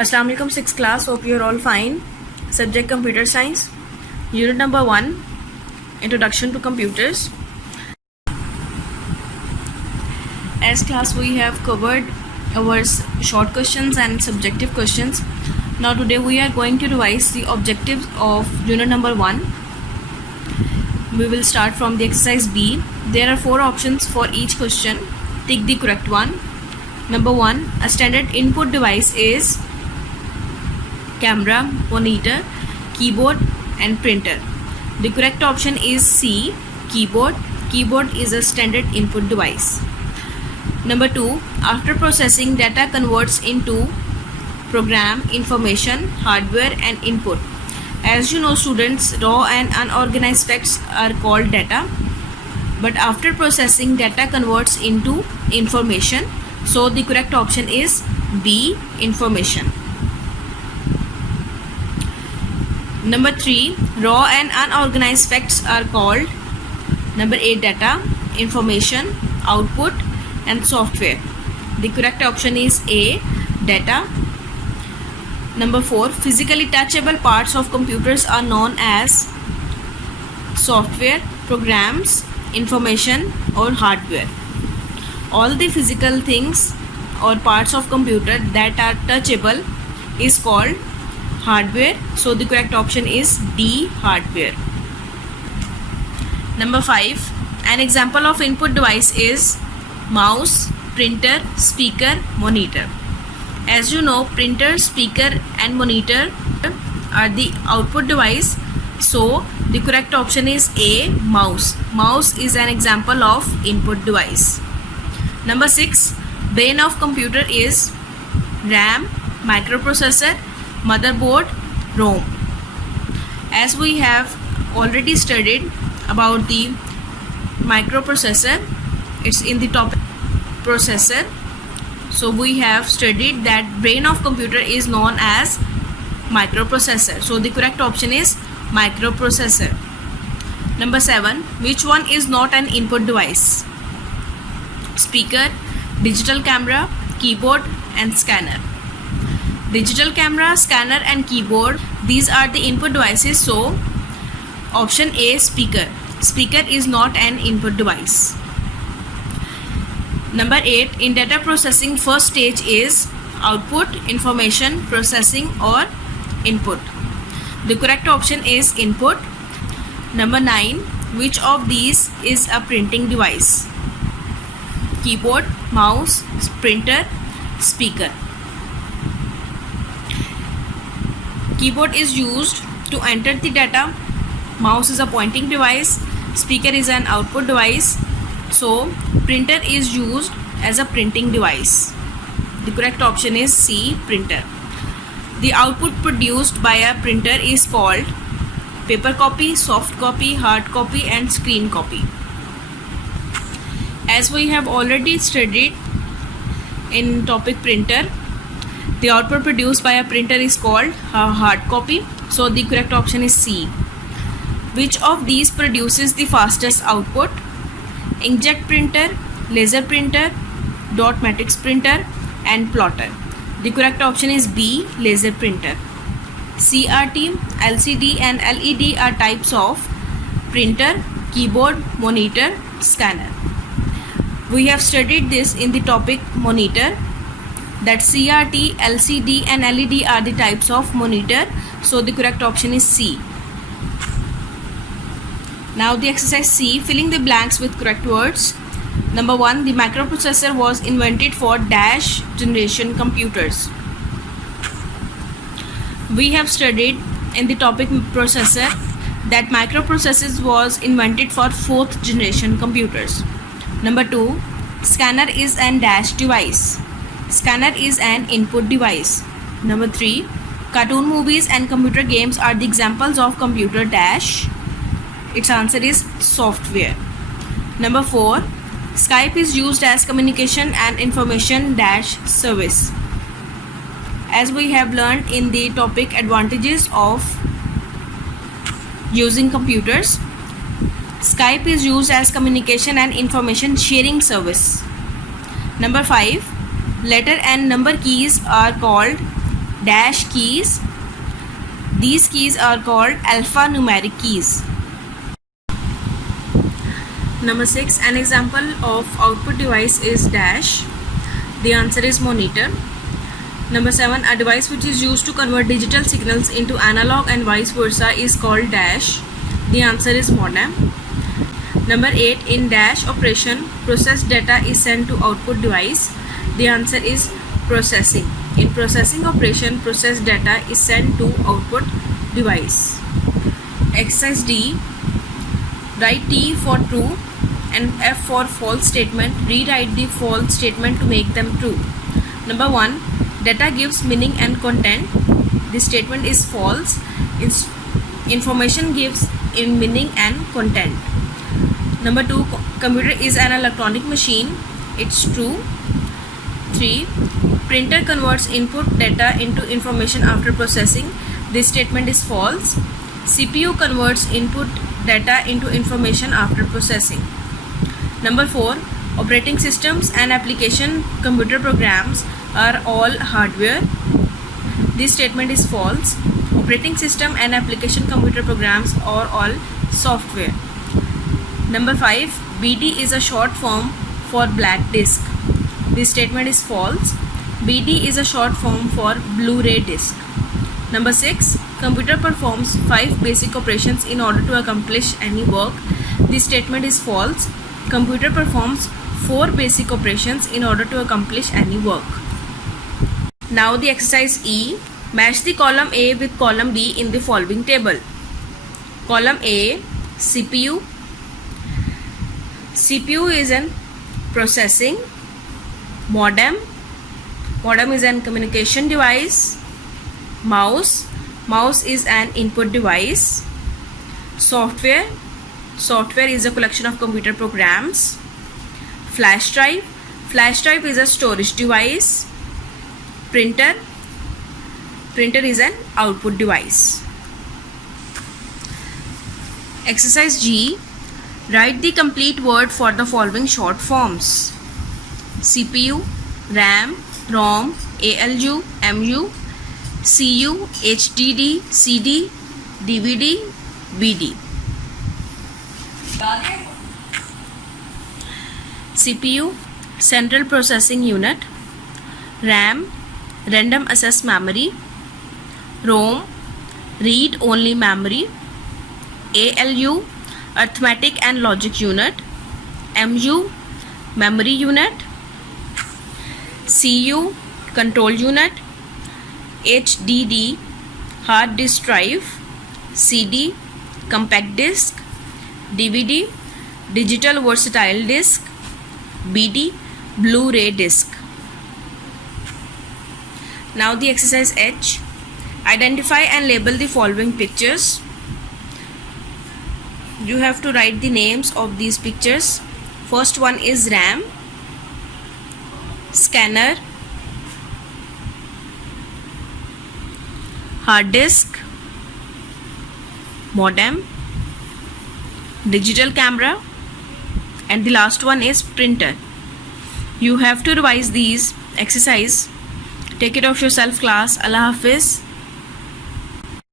Assalamu alaikum, 6th class. Hope you're all fine. Subject Computer Science. Unit number 1, Introduction to Computers. As class, we have covered our short questions and subjective questions. Now today we are going to revise the objectives of unit number 1. We will start from the exercise B. There are 4 options for each question. Tick the correct one. Number 1, a standard input device is camera, monitor, keyboard and printer. The correct option is C, keyboard. Keyboard is a standard input device. Number 2, after processing, data converts into program, information, hardware and input. As you know students, raw and unorganized facts are called data, but after processing, data converts into information. So the correct option is B, information. Number 3, raw and unorganized facts are called number A, data, information, output and software. The correct option is A, data. Number 4, physically touchable parts of computers are known as software, programs, information or hardware. All the physical things or parts of computer that are touchable is called hardware. So the correct option is D, hardware. Number 5, an example of input device is mouse, printer, speaker, monitor. As you know, printer, speaker and monitor are the output device. So the correct option is A, mouse. Mouse is an example of input device. Number 6, brain of computer is RAM, microprocessor, motherboard, ROM. As we have already studied about the microprocessor, it's in the topic processor. So we have studied that brain of computer is known as microprocessor. So the correct option is microprocessor. Number 7, which one is not an input device? Speaker, digital camera, keyboard and scanner. Digital camera, scanner and keyboard, these are the input devices. So option A, speaker. Speaker is not an input device. Number 8, in data processing, first stage is output, information, processing or input. The correct option is input. Number 9, which of these is a printing device? Keyboard, mouse, printer, speaker. Keyboard is used to enter the data, mouse is a pointing device, speaker is an output device. So printer is used as a printing device. The correct option is C, printer. The output produced by a printer is called paper copy, soft copy, hard copy and screen copy. As we have already studied in topic printer, the output produced by a printer is called hard copy. So the correct option is C. Which of these produces the fastest output? Inkjet printer, laser printer, dot matrix printer and plotter. The correct option is B, laser printer. CRT, LCD and LED are types of printer, keyboard, monitor, scanner. We have studied this in the topic monitor, that CRT, LCD and LED are the types of monitor. So the correct option is C. Now the exercise C, filling the blanks with correct words. Number 1, the microprocessor was invented for dash generation computers. We have studied in the topic processor that microprocessors was invented for 4th generation computers. Number 2, scanner is an dash device. Scanner is an input device. Number 3, cartoon movies and computer games are the examples of computer dash. Its answer is software. Number 4, Skype is used as communication and information dash service. As we have learned in the topic advantages of using computers, Skype is used as communication and information sharing service. Number 5, letter and number keys are called dash keys. These keys are called alphanumeric keys. Number 6, an example of output device is dash. The answer is monitor. Number 7, a device which is used to convert digital signals into analog and vice versa is called dash. The answer is modem. Number 8, in dash operation, processed data is sent to output device. The answer is processing. In processing operation, processed data is sent to output device. Exercise D, write T for true and F for false statement. Rewrite the false statement to make them true. Number 1, data gives meaning and content. This statement is false. Information gives in meaning and content. Number 2, computer is an electronic machine. It's true. 3, printer converts input data into information after processing. This statement is false. CPU converts input data into information after processing. Number 4, operating systems and application computer programs are all hardware. This statement is false. Operating system and application computer programs are all software. Number 5, BD is a short form for black disk. This statement is false. BD is a short form for Blu-ray disc. Number 6, computer performs 5 basic operations in order to accomplish any work. This statement is false. Computer performs 4 basic operations in order to accomplish any work. Now the exercise E, match the column A with column B in the following table. Column A, CPU. CPU is an processing. Modem. Modem is an communication device. Mouse. Mouse is an input device. Software. Software is a collection of computer programs. Flash drive. Flash drive is a storage device. Printer. Printer is an output device. Exercise G, write the complete word for the following short forms. CPU, RAM, ROM, ALU, MU, CU, HDD, CD, DVD, BD. CPU, Central Processing Unit. RAM, Random Access Memory. ROM, Read Only Memory. ALU, Arithmetic and Logic Unit. MU, Memory Unit. CU, Control Unit. HDD, Hard Disk Drive. CD, Compact Disk. DVD, Digital Versatile Disk. BD, Blu-ray Disc. Now the exercise H, identify and label the following pictures. You have to write the names of these pictures. First one is RAM, scanner, hard disk, modem, digital camera, and the last one is printer. You have to revise these exercise. Take care of yourself, class. Allah Hafiz.